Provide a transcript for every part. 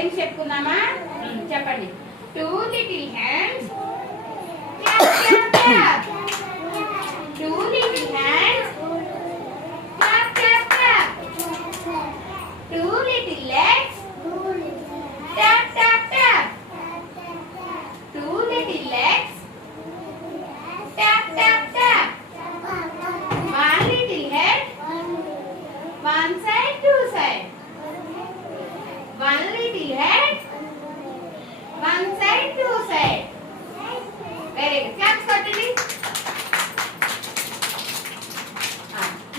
Rhymes చెప్పుకుందామా? చెప్పండి. Two little hands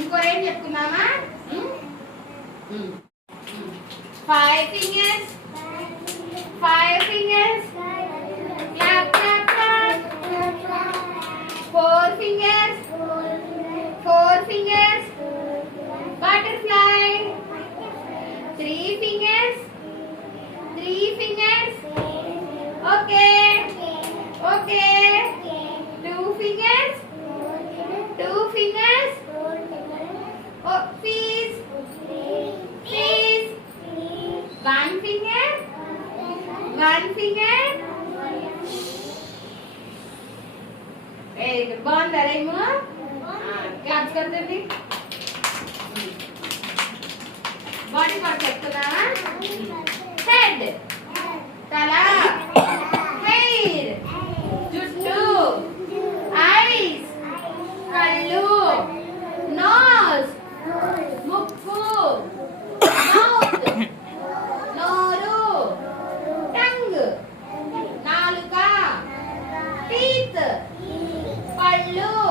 ఇంకో ఏం చెప్పుకుందామా? Five fingers five fingers clap clap clap four fingers four fingers butterfly three fingers three fingers okay okay ठीक है। Very good बंद है रही हाँ, मुआ क्या करते थे बॉडी परफेक्ट ना? हाँ। हेड तला। పళ్ళు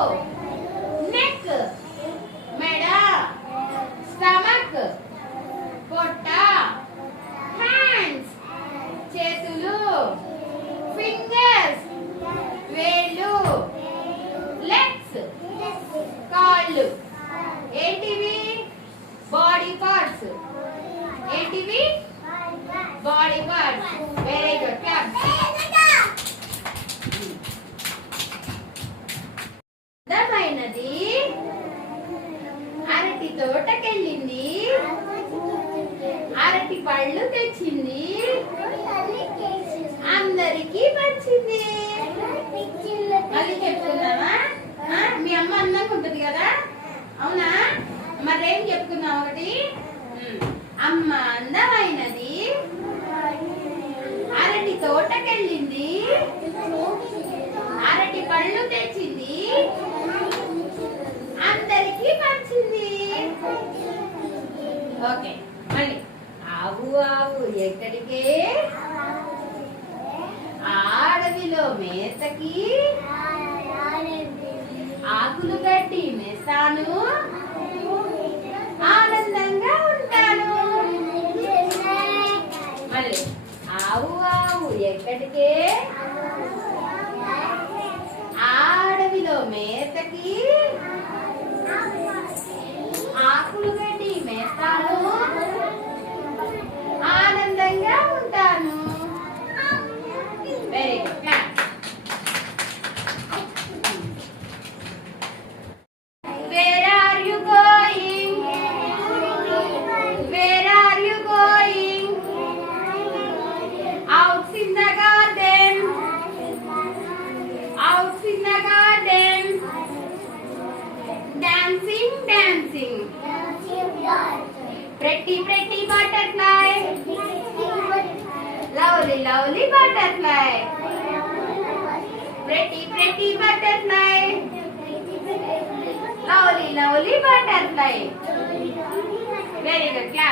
నెక్ మెడ స్టమక్ పొట్ట హ్యాండ్స్ చేతులు ఫింగర్స్ వేళ్ళు లెగ్స్ కాళ్ళు ఏంటివి బాడీ పార్ట్స్ ఏంటివి body parts very good clap అరటి పళ్ళు తెచ్చింది. అందరికి పంచింది మళ్ళీ చెప్పుకుందామా? మీ అమ్మ అందంగా ఉంటుంది కదా? అవునా? మరేం చెప్పుకుందాం ఒకటి. అమ్మ అందమైనది. అరటి తోటకెళ్ళింది. అరటి పళ్ళు తెచ్చింది. అందరికి పంచింది. ఓకే మళ్ళీ. ఆవు ఆవు ఎక్కడికే? అడవిలో మేతకి? ఆకులు గడ్డి మేస్తాను टीमरेटी butterfly lovely lovely butterfly pretty pretty butterfly lovely lovely butterfly very good क्या